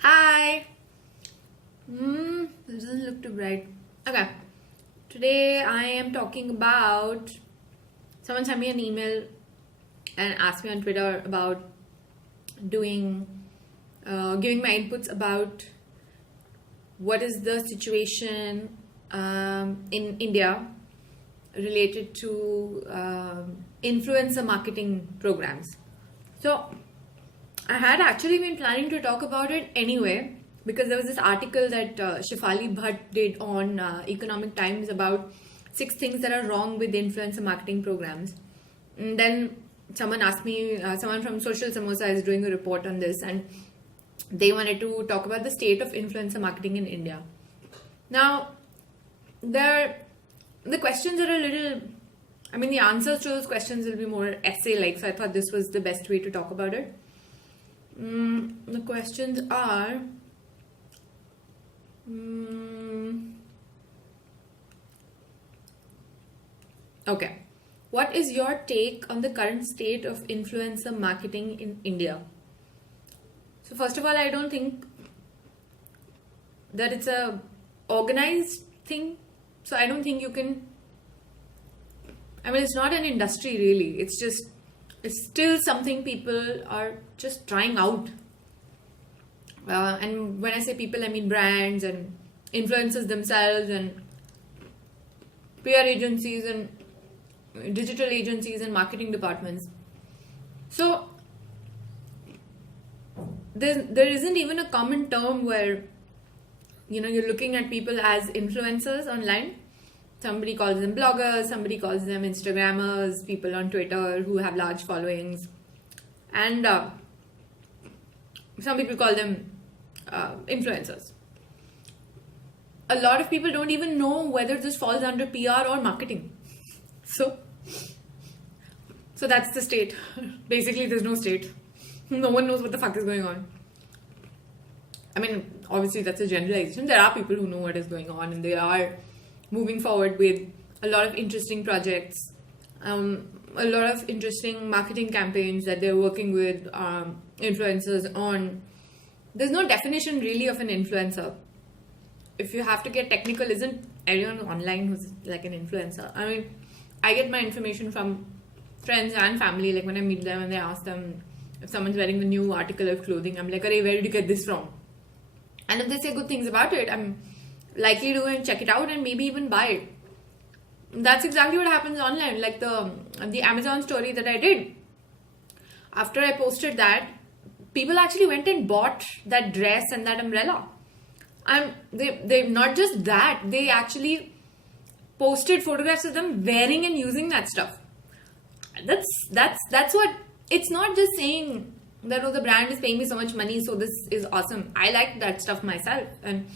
Hi. This doesn't look too bright. Okay. Today I am talking about. Someone sent me an email and asked me on Twitter about giving my inputs about what is the situation in India related to influencer marketing programs. So I had actually been planning to talk about it anyway because there was this article that Shefali Bhatt did on Economic Times about 6 things that are wrong with influencer marketing programs. And then someone asked me, someone from Social Samosa is doing a report on this, and they wanted to talk about the state of influencer marketing in India. Now, the questions are a little, the answers to those questions will be more essay-like, so I thought this was the best way to talk about it. The questions are, okay, what is your take on the current state of influencer marketing in India? So first of all, I don't think that it's a organized thing. So I don't think you can, it's not an industry really. It's still something people are just trying out. And when I say people, I mean brands and influencers themselves and PR agencies and digital agencies and marketing departments. So there isn't even a common term where you're looking at people as influencers online. Somebody calls them bloggers, somebody calls them Instagrammers, people on Twitter who have large followings, and some people call them influencers. A lot of people don't even know whether this falls under PR or marketing. So that's the state. Basically, there's no state. No one knows what the fuck is going on. Obviously that's a generalization. There are people who know what is going on and they are moving forward with a lot of interesting projects, a lot of interesting marketing campaigns that they're working with influencers on. There's no definition really of an influencer. If you have to get technical, isn't everyone online who's like an influencer? I get my information from friends and family, like when I meet them and they ask them if someone's wearing the new article of clothing, I'm like, "Arey, where did you get this from?" And if they say good things about it, I'm likely to go and check it out and maybe even buy it. That's exactly what happens online. Like the Amazon story that I did. After I posted that, people actually went and bought that dress and that umbrella. And they not just that, they actually posted photographs of them wearing and using that stuff. That's what, it's not just saying that, oh, the brand is paying me so much money, so this is awesome. I like that stuff myself, and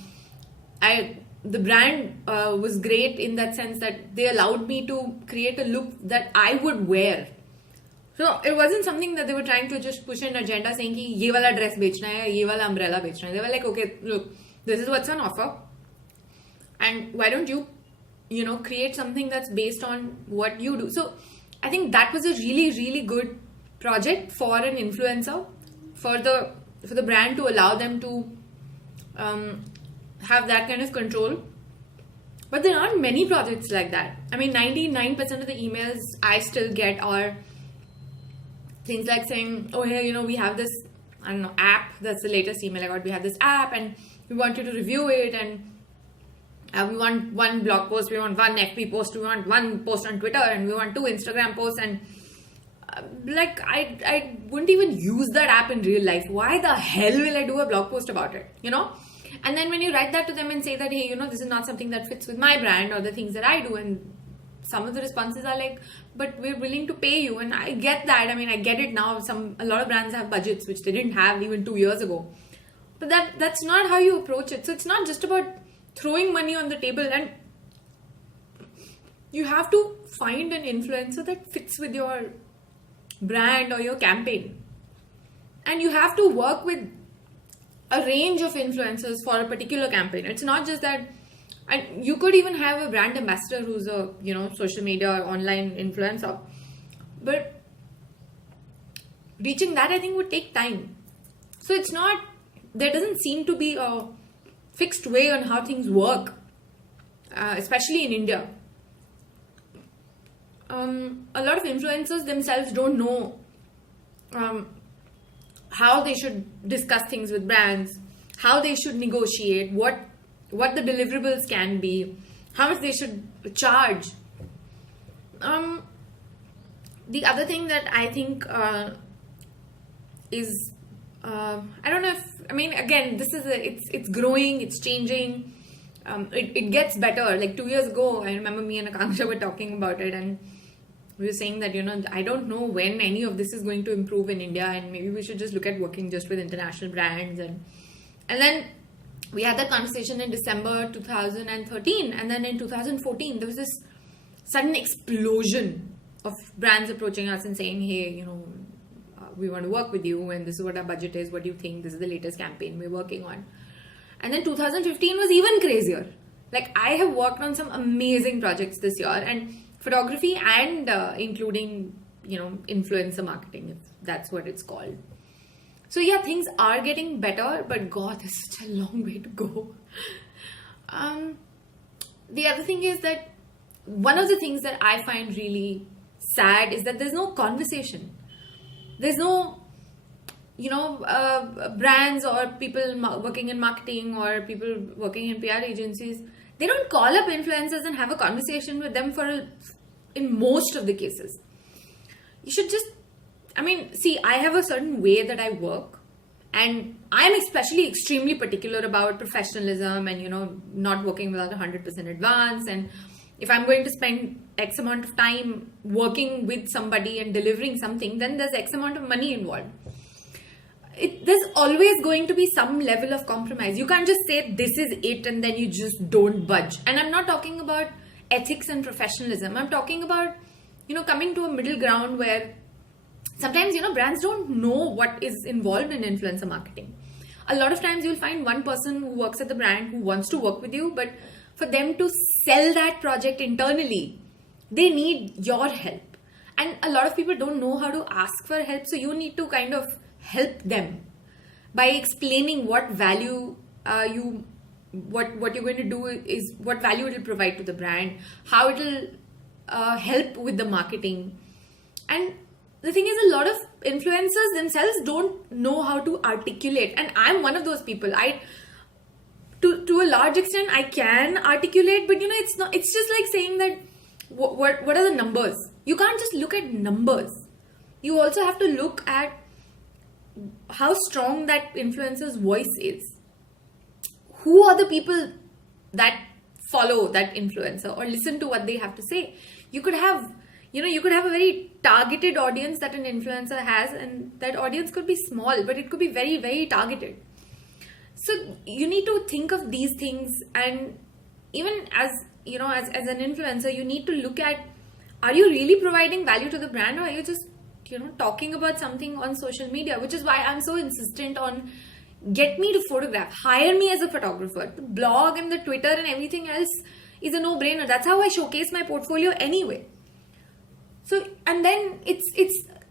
the brand was great in that sense that they allowed me to create a look that I would wear. So it wasn't something that they were trying to just push an agenda saying ki ye wala dress bechna hai, ye wala umbrella bechna hai. They were like, okay, look, this is what's on offer, and why don't you create something that's based on what you do. So I think that was a really, really good project for an influencer, for the brand to allow them to have that kind of control. But there aren't many projects like that. 99% of the emails I still get are things like saying, oh, hey, we have this, app. That's the latest email I got. We have this app and we want you to review it, and we want 1 blog post, we want 1 FB post, we want 1 post on Twitter, and we want 2 Instagram posts. And I wouldn't even use that app in real life. Why the hell will I do a blog post about it? And then when you write that to them and say that, hey, this is not something that fits with my brand or the things that I do, and some of the responses are like, but we're willing to pay you. And I get that. I get it now. A lot of brands have budgets which they didn't have even 2 years ago. But that's not how you approach it. So it's not just about throwing money on the table, and you have to find an influencer that fits with your brand or your campaign. And you have to work with a range of influencers for a particular campaign. It's not just that, and you could even have a brand ambassador who's a social media or online influencer, but reaching that I think would take time. So it's not there doesn't seem to be a fixed way on how things work, especially in India. A lot of influencers themselves don't know how they should discuss things with brands, how they should negotiate, what the deliverables can be, how much they should charge. The other thing that I think is, I don't know if, I mean, again, this is it's growing, it's changing. It gets better. Like 2 years ago, I remember me and Akanksha were talking about it, and we were saying that, I don't know when any of this is going to improve in India, and maybe we should just look at working just with international brands. And then we had that conversation in December 2013, and then in 2014 there was this sudden explosion of brands approaching us and saying, hey, we want to work with you, and this is what our budget is, what do you think, this is the latest campaign we're working on. And then 2015 was even crazier. Like, I have worked on some amazing projects this year, and photography and including, influencer marketing, if that's what it's called. So yeah, things are getting better, but God, there's such a long way to go. The other thing is that one of the things that I find really sad is that there's no conversation. There's no, brands or people working in marketing or people working in PR agencies, they don't call up influencers and have a conversation with them in most of the cases. You should just, I have a certain way that I work, and I'm especially extremely particular about professionalism and, not working without 100% advance. And if I'm going to spend X amount of time working with somebody and delivering something, then there's X amount of money involved. There's always going to be some level of compromise. You can't just say this is it and then you just don't budge. And I'm not talking about ethics and professionalism. I'm talking about, coming to a middle ground where sometimes, brands don't know what is involved in influencer marketing. A lot of times you'll find one person who works at the brand who wants to work with you, but for them to sell that project internally, they need your help. And a lot of people don't know how to ask for help. So you need to kind of help them by explaining what value what you're going to do is what value it will provide to the brand, how it will help with the marketing. And the thing is, a lot of influencers themselves don't know how to articulate, and I'm one of those people. To a large extent I can articulate, but it's just like saying that what are the numbers? You can't just look at numbers. You also have to look at how strong that influencer's voice is. Who are the people that follow that influencer or listen to what they have to say? You could have a very targeted audience that an influencer has, and that audience could be small, but it could be very, very targeted. So you need to think of these things, and even as an influencer, you need to look at, are you really providing value to the brand, or are you just talking about something on social media? Which is why I'm so insistent on get me to photograph, hire me as a photographer. The blog and the Twitter and everything else is a no-brainer. That's how I showcase my portfolio anyway. So, and then it's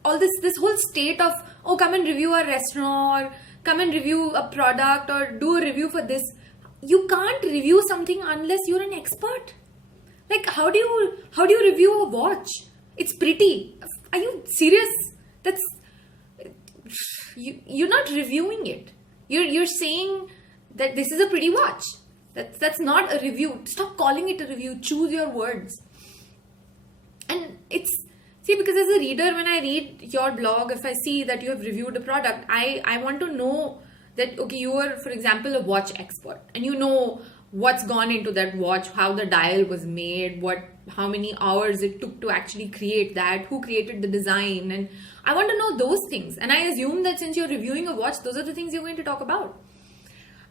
all this whole state of, oh, come and review a restaurant, or come and review a product, or do a review for this. You can't review something unless you're an expert. Like, how do you review a watch? It's pretty. Are you serious? You're not reviewing it. You're saying that this is a pretty watch. That's not a review. Stop calling it a review. Choose your words. And because as a reader, when I read your blog, if I see that you have reviewed a product, I want to know that, okay, you are, for example, a watch expert, and you know what's gone into that watch, how the dial was made, how many hours it took to actually create that, who created the design, and I want to know those things. And I assume that since you're reviewing a watch, those are the things you're going to talk about.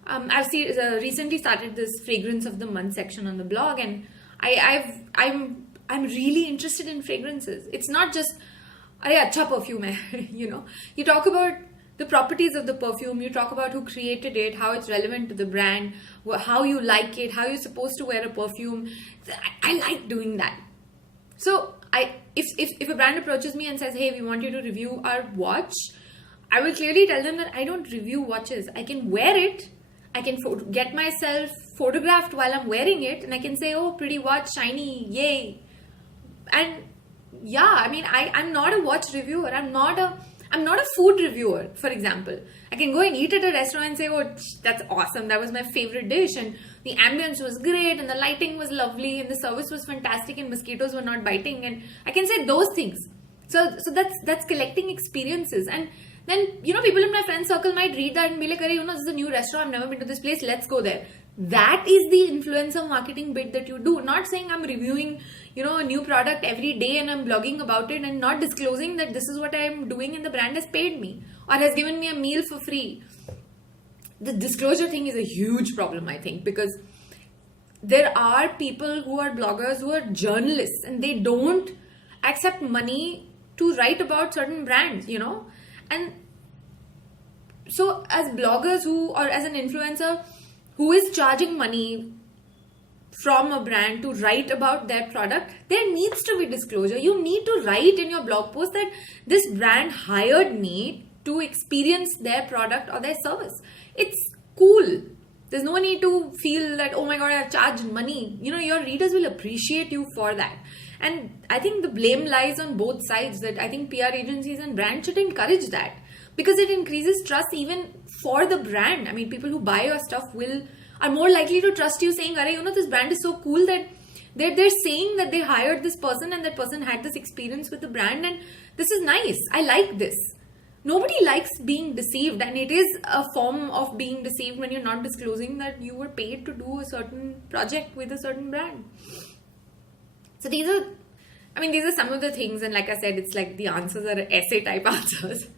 I've recently started this fragrance of the month section on the blog, and I'm really interested in fragrances. It's not just, acha perfume hai, You talk about the properties of the perfume, you talk about who created it, how it's relevant to the brand, how you like it, how you're supposed to wear a perfume. I like doing that. So if a brand approaches me and says, hey, we want you to review our watch, I will clearly tell them that I don't review watches. I can wear it. I can get myself photographed while I'm wearing it, and I can say, oh, pretty watch, shiny, yay. And yeah, I mean, I'm not a watch reviewer. I'm not a food reviewer, for example. I can go and eat at a restaurant and say, oh, that's awesome. That was my favorite dish. And the ambience was great, and the lighting was lovely, and the service was fantastic, and mosquitoes were not biting. And I can say those things. So that's collecting experiences. And then, people in my friend circle might read that and be like, this is a new restaurant. I've never been to this place. Let's go there. That is the influencer marketing bit that you do. Not saying I'm reviewing, a new product every day and I'm blogging about it and not disclosing that this is what I'm doing and the brand has paid me or has given me a meal for free. The disclosure thing is a huge problem, I think, because there are people who are bloggers who are journalists and they don't accept money to write about certain brands, And so as bloggers or as an influencer who is charging money from a brand to write about their product, there needs to be disclosure. You need to write in your blog post that this brand hired me to experience their product or their service. It's cool. There's no need to feel that, oh my God, I've charged money. Your readers will appreciate you for that. And I think the blame lies on both sides, that I think PR agencies and brands should encourage that because it increases trust even for the brand. I mean, people who buy your stuff are more likely to trust you saying, this brand is so cool that they're saying that they hired this person and that person had this experience with the brand and this is nice. I like this. Nobody likes being deceived, and it is a form of being deceived when you're not disclosing that you were paid to do a certain project with a certain brand. So these are some of the things, and like I said, it's like the answers are essay type answers.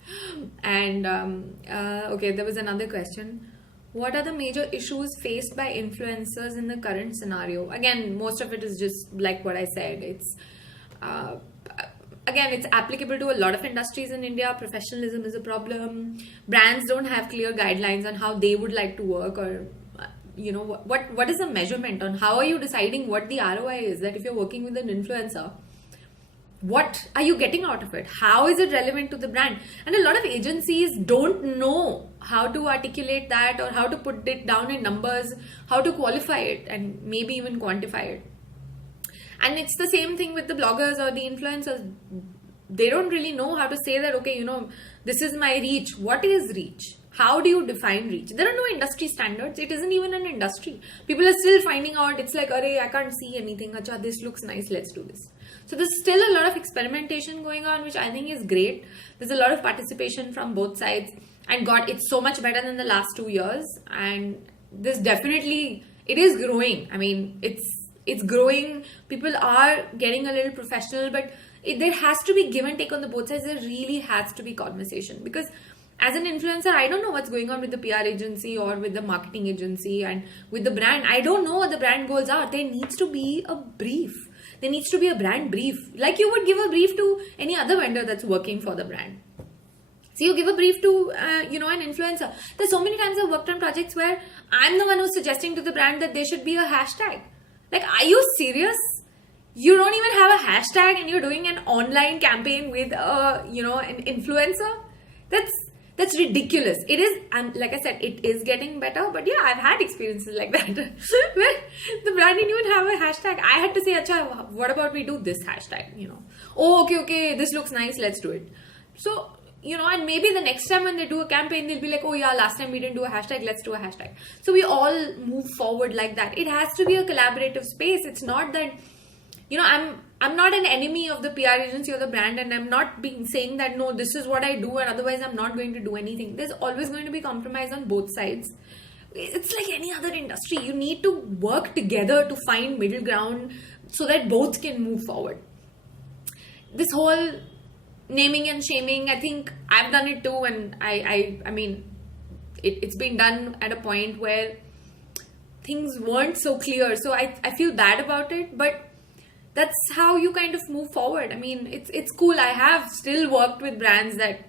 And okay, there was another question. What are the major issues faced by influencers in the current scenario? Again, most of it is just like what I said. It's it's applicable to a lot of industries in India. Professionalism is a problem. Brands don't have clear guidelines on how they would like to work, or what is the measurement on how are you deciding what the ROI is, that if you're working with an influencer, what are you getting out of it? How is it relevant to the brand? And a lot of agencies don't know how to articulate that or how to put it down in numbers, how to qualify it and maybe even quantify it. And it's the same thing with the bloggers or the influencers. They don't really know how to say that, okay, this is my reach. What is reach? How do you define reach? There are no industry standards. It isn't even an industry. People are still finding out. It's like, I can't see anything. Acha, this looks nice. Let's do this. So there's still a lot of experimentation going on, which I think is great. There's a lot of participation from both sides. And God, it's so much better than the last 2 years. And this definitely, it is growing. I mean, it's growing. People are getting a little professional, but there has to be give and take on the both sides. There really has to be conversation, because as an influencer, I don't know what's going on with the PR agency or with the marketing agency and with the brand. I don't know what the brand goals are. There needs to be a brief. There needs to be a brand brief. Like you would give a brief to any other vendor that's working for the brand. So you give a brief to, an influencer. There's so many times I've worked on projects where I'm the one who's suggesting to the brand that there should be a hashtag. Like, are you serious? You don't even have a hashtag and you're doing an online campaign with an influencer? That's ridiculous. It is, and like I said, it is getting better. But yeah, I've had experiences like that where the brand didn't even have a hashtag. I had to say, acha, what about we do this hashtag? Oh, okay, this looks nice. Let's do it. So, and maybe the next time when they do a campaign, they'll be like, oh yeah, last time we didn't do a hashtag. Let's do a hashtag. So we all move forward like that. It has to be a collaborative space. It's not that, I'm not an enemy of the PR agency or the brand, and I'm not saying that, no, this is what I do and otherwise I'm not going to do anything. There's always going to be compromise on both sides. It's like any other industry. You need to work together to find middle ground so that both can move forward. This whole naming and shaming, I think I've done it too, and I mean, it's been done at a point where things weren't so clear. So I feel bad about it, but that's how you kind of move forward. I mean, it's cool. I have still worked with brands that,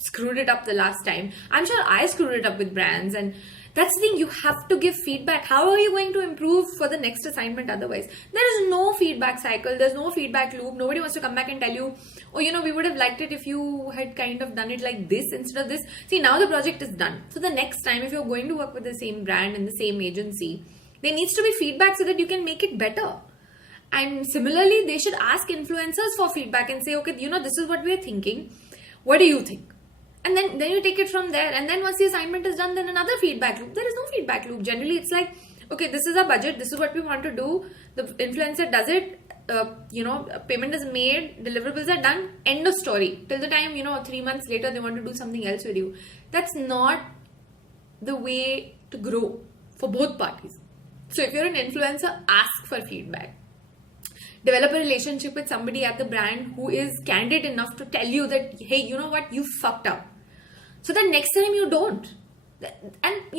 screwed it up the last time. I'm sure I screwed it up with brands, and That's the thing, you have to give feedback. How are you going to improve for the next assignment otherwise? There is no feedback cycle, there's no feedback loop. Nobody wants to come back and tell you, oh, we would have liked it if you had kind of done it like this instead of this. See, now the project is done. So the next time, if you're going to work with the same brand and the same agency, there needs to be feedback so that you can make it better. And similarly, they should ask influencers for feedback and say, okay, this is what we're thinking. What do you think? And then you take it from there. And then once the assignment is done, then another feedback loop. There is no feedback loop. Generally, it's like, okay, this is our budget. This is what we want to do. The influencer does it. Payment is made. Deliverables are done. End of story. Till the time, 3 months later, they want to do something else with you. That's not the way to grow for both parties. So if you're an influencer, ask for feedback. Develop a relationship with somebody at the brand who is candid enough to tell you that, hey, you know what, you fucked up. So that next time you don't. And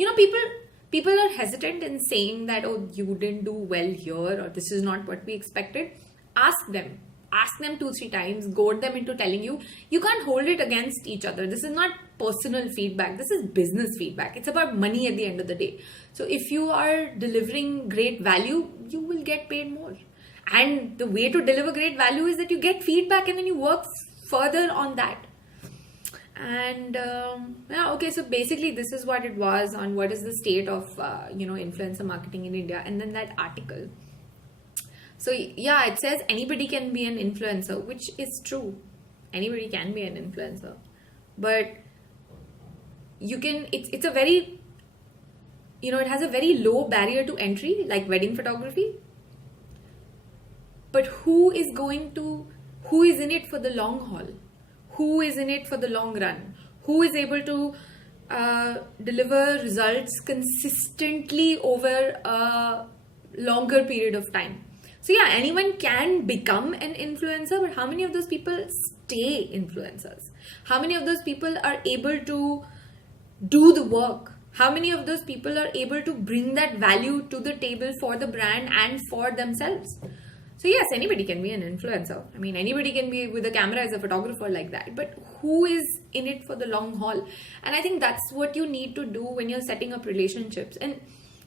people are hesitant in saying that, oh, you didn't do well here, or this is not what we expected. Ask them 2-3 times, goad them into telling you. You can't hold it against each other. This is not personal feedback. This is business feedback. It's about money at the end of the day. So if you are delivering great value, you will get paid more. And the way to deliver great value is that you get feedback and then you work further on that. And so basically this is what it was on what is the state of influencer marketing in India. And then that article. So yeah, it says anybody can be an influencer, which is true. Anybody can be an influencer, but you can. It's a very, it has a very low barrier to entry, like wedding photography. But who is in it for the long haul? Who is in it for the long run? Who is able to deliver results consistently over a longer period of time? So yeah, anyone can become an influencer, but how many of those people stay influencers? How many of those people are able to do the work? How many of those people are able to bring that value to the table for the brand and for themselves? So yes, anybody can be an influencer. I mean, anybody can be with a camera as a photographer like that. But who is in it for the long haul? And I think that's what you need to do when you're setting up relationships. And,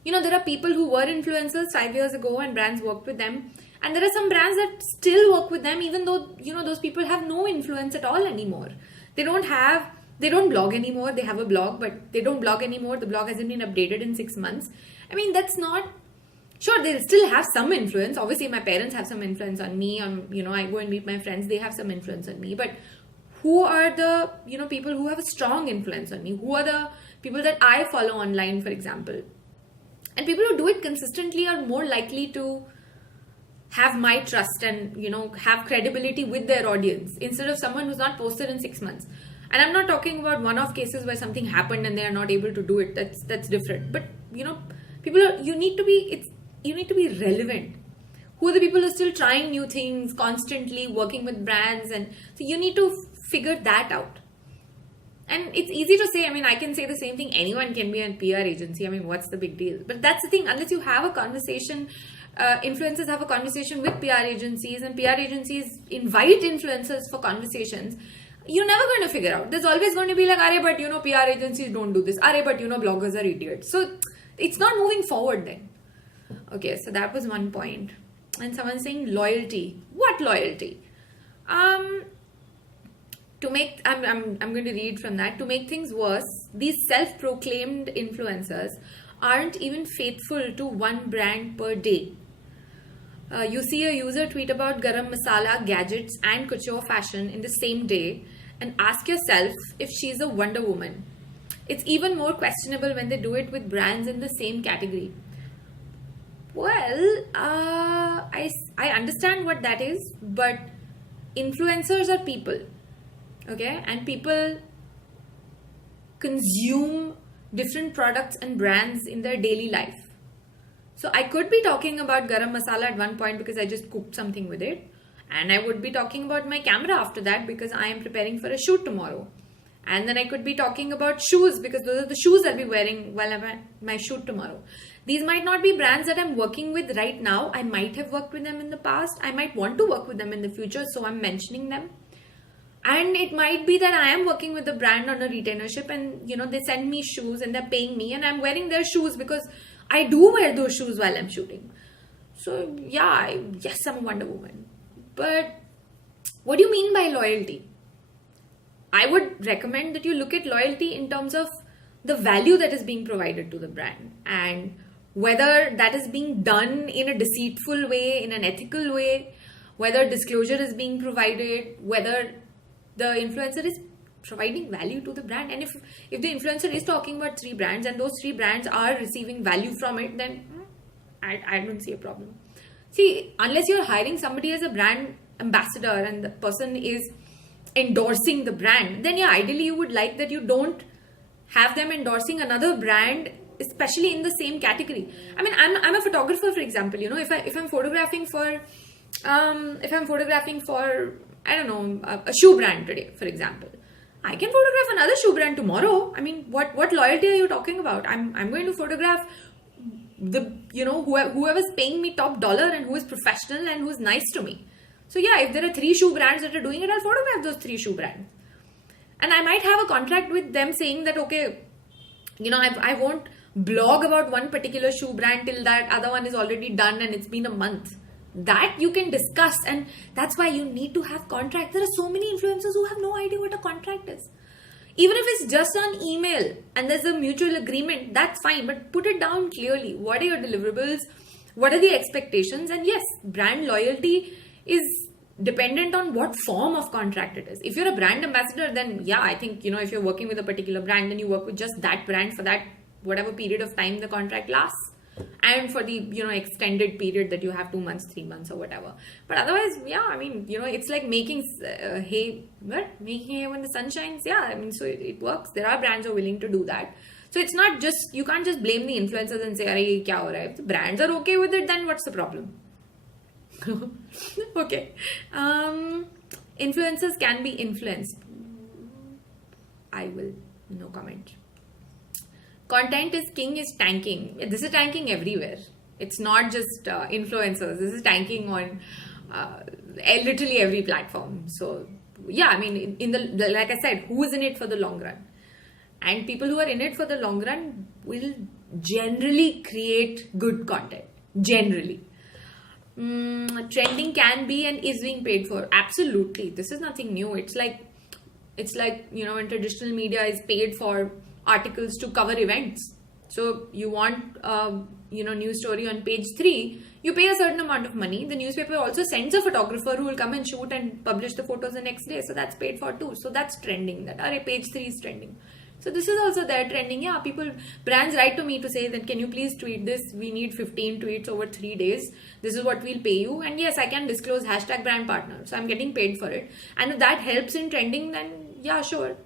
there are people who were influencers 5 years ago and brands worked with them. And there are some brands that still work with them even though, those people have no influence at all anymore. They don't blog anymore. They have a blog, but they don't blog anymore. The blog hasn't been updated in 6 months. I mean, that's not... Sure, they'll still have some influence. Obviously, my parents have some influence on me. I go and meet my friends. They have some influence on me. But who are the, people who have a strong influence on me? Who are the people that I follow online, for example? And people who do it consistently are more likely to have my trust and, have credibility with their audience instead of someone who's not posted in 6 months. And I'm not talking about one-off cases where something happened and they are not able to do it. That's different. But, you need to be relevant. Who are the people who are still trying new things, constantly working with brands? And so you need to figure that out. And it's easy to say, I can say the same thing. Anyone can be a PR agency. What's the big deal? But that's the thing. Unless you have a conversation, influencers have a conversation with PR agencies and PR agencies invite influencers for conversations, you're never going to figure out. There's always going to be like, but PR agencies don't do this. But bloggers are idiots. So it's not moving forward then. Okay, so that was one point. And someone's saying loyalty. What loyalty? I'm going to read from that. To make things worse, these self-proclaimed influencers aren't even faithful to one brand per day. You see a user tweet about garam masala, gadgets and couture fashion in the same day and ask yourself if she's a Wonder Woman. It's even more questionable when they do it with brands in the same category. Well, I understand what that is, but influencers are people, okay? And people consume different products and brands in their daily life. So I could be talking about garam masala at one point because I just cooked something with it. And I would be talking about my camera after that because I am preparing for a shoot tomorrow. And then I could be talking about shoes because those are the shoes I'll be wearing while I'm at my shoot tomorrow. These might not be brands that I'm working with right now. I might have worked with them in the past. I might want to work with them in the future, so I'm mentioning them. And it might be that I am working with the brand on a retainership, and they send me shoes and they're paying me, and I'm wearing their shoes because I do wear those shoes while I'm shooting. So yeah, yes, I'm a Wonder Woman. But what do you mean by loyalty? I would recommend that you look at loyalty in terms of the value that is being provided to the brand, and whether that is being done in a deceitful way, in an ethical way, whether disclosure is being provided, whether the influencer is providing value to the brand. And if the influencer is talking about 3 brands and those 3 brands are receiving value from it, then I don't see a problem. See, unless you're hiring somebody as a brand ambassador and the person is endorsing the brand, then yeah, ideally you would like that you don't have them endorsing another brand, especially in the same category. I mean, I'm a photographer, for example. If I'm photographing for I don't know, a shoe brand today, for example, I can photograph another shoe brand tomorrow. I mean, what loyalty are you talking about? I'm going to photograph whoever's paying me top dollar and who is professional and who is nice to me. So yeah, if there are 3 shoe brands that are doing it, I'll photograph those 3 shoe brands. And I might have a contract with them saying that, okay, I won't blog about one particular shoe brand till that other one is already done and it's been a month. That you can discuss, and that's why you need to have contracts. There are so many influencers who have no idea what a contract is. Even if it's just on email and there's a mutual agreement, that's fine, but put it down clearly. What are your deliverables? What are the expectations? And yes, brand loyalty is dependent on what form of contract it is. If you're a brand ambassador, then yeah, I think, if you're working with a particular brand, then you work with just that brand for that whatever period of time the contract lasts. And for the, extended period that you have, 2 months, 3 months or whatever. But otherwise, yeah, I mean, it's like making hay when the sun shines. Yeah, I mean, so it works. There are brands who are willing to do that. So it's not just, you can't just blame the influencers and say, "Arey, kya ho raha hai?" If the brands are okay with it, then what's the problem? Okay. Influencers can be influenced. I will, no comment. Content is king is tanking. This is tanking everywhere. It's not just influencers. This is tanking on literally every platform. So yeah, I mean, like I said, who is in it for the long run? And people who are in it for the long run will generally create good content. Generally. Trending can be and is being paid for. Absolutely. This is nothing new. It's like when traditional media is paid for articles to cover events. So you want news story on page 3, you pay a certain amount of money. The newspaper also sends a photographer who will come and shoot and publish the photos the next day. So that's paid for too. So that's trending. That page 3 is trending. So this is also there trending. Yeah, brands write to me to say that, can you please tweet this? We need 15 tweets over 3 days. This is what we'll pay you. And yes, I can disclose #brand partner. So I'm getting paid for it. And if that helps in trending, then yeah, sure.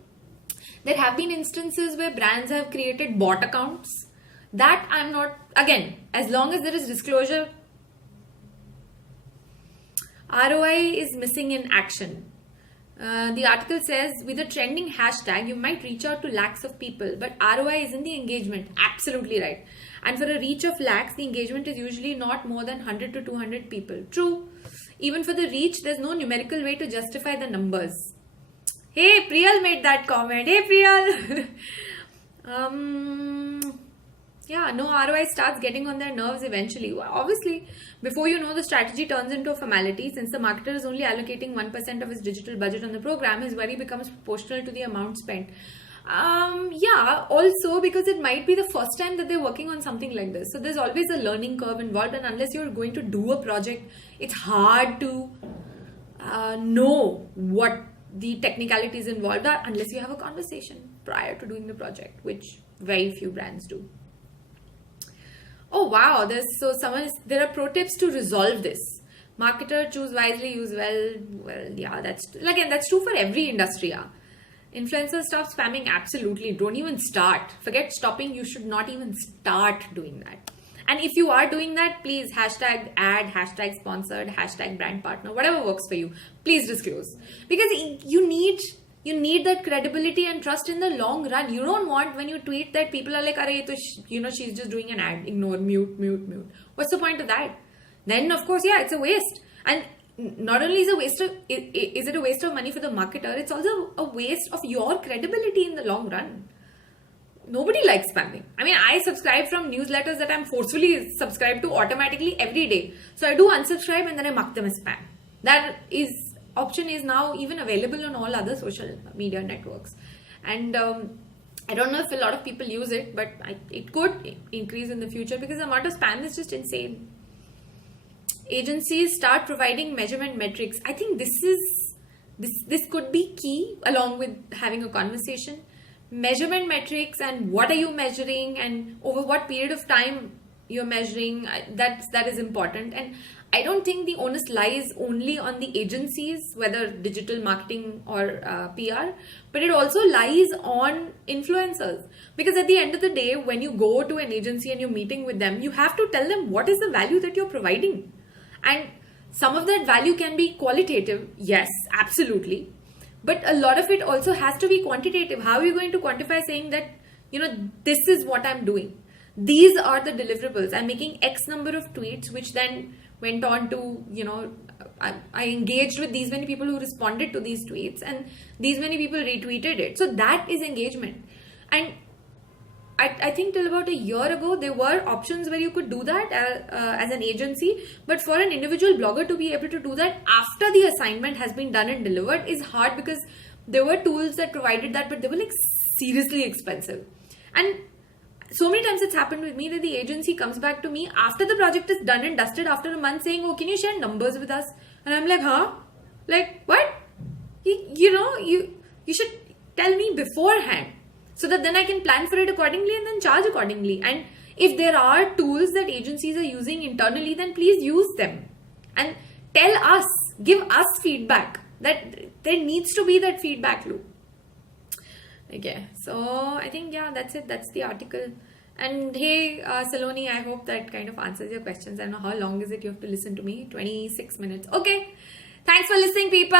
There have been instances where brands have created bot accounts. That I'm not, again, as long as there is disclosure, ROI is missing in action. The article says, with a trending hashtag, you might reach out to lakhs of people, but ROI is in the engagement. Absolutely right. And for a reach of lakhs, the engagement is usually not more than 100 to 200 people. True. Even for the reach, there's no numerical way to justify the numbers. Hey, Priyal made that comment. Hey, Priyal. Yeah, no ROI starts getting on their nerves eventually. Well, obviously, before you know, the strategy turns into a formality. Since the marketer is only allocating 1% of his digital budget on the program, his worry becomes proportional to the amount spent. Yeah, also because it might be the first time that they're working on something like this. So there's always a learning curve involved, and unless you're going to do a project, it's hard to know what the technicalities involved are unless you have a conversation prior to doing the project, which very few brands do. Oh wow, there are pro tips to resolve this. Marketer, choose wisely, use well. Well, yeah, that's true for every industry. Yeah. Influencers, stop spamming. Absolutely. Don't even start. Forget stopping. You should not even start doing that. And if you are doing that, please #ad, #sponsored, #brand partner, whatever works for you. Please disclose. Because you need that credibility and trust in the long run. You don't want when you tweet that people are like, she's just doing an ad. Ignore, mute. What's the point of that? Then, of course, yeah, it's a waste. And not only is it a waste of money for the marketer, it's also a waste of your credibility in the long run. Nobody likes spamming. I mean, I subscribe from newsletters that I'm forcefully subscribed to automatically every day. So I do unsubscribe and then I mark them as spam. That option is now even available on all other social media networks. And I don't know if a lot of people use it, but it could increase in the future because the amount of spam is just insane. Agencies start providing measurement metrics. I think this could be key along with having a conversation. Measurement metrics and what are you measuring and over what period of time you're measuring, that is important. And I don't think the onus lies only on the agencies, whether digital marketing or PR, but it also lies on influencers. Because at the end of the day, when you go to an agency and you're meeting with them, you have to tell them what is the value that you're providing. And some of that value can be qualitative, yes, absolutely. But a lot of it also has to be quantitative. How are you going to quantify saying that, this is what I'm doing? These are the deliverables. I'm making X number of tweets, which then went on to, I engaged with these many people who responded to these tweets and these many people retweeted it. So that is engagement. And I think till about a year ago, there were options where you could do that as an agency. But for an individual blogger to be able to do that after the assignment has been done and delivered is hard, because there were tools that provided that, but they were like seriously expensive. And so many times it's happened with me that the agency comes back to me after the project is done and dusted after a month saying, oh, can you share numbers with us? And I'm like, huh? Like, what? You should tell me beforehand, so that then I can plan for it accordingly and then charge accordingly. And if there are tools that agencies are using internally, then please use them. And tell us, give us feedback. That there needs to be that feedback loop. Okay, so I think, yeah, that's it. That's the article. And hey, Saloni, I hope that kind of answers your questions. I don't know how long is it you have to listen to me. 26 minutes. Okay. Thanks for listening, people.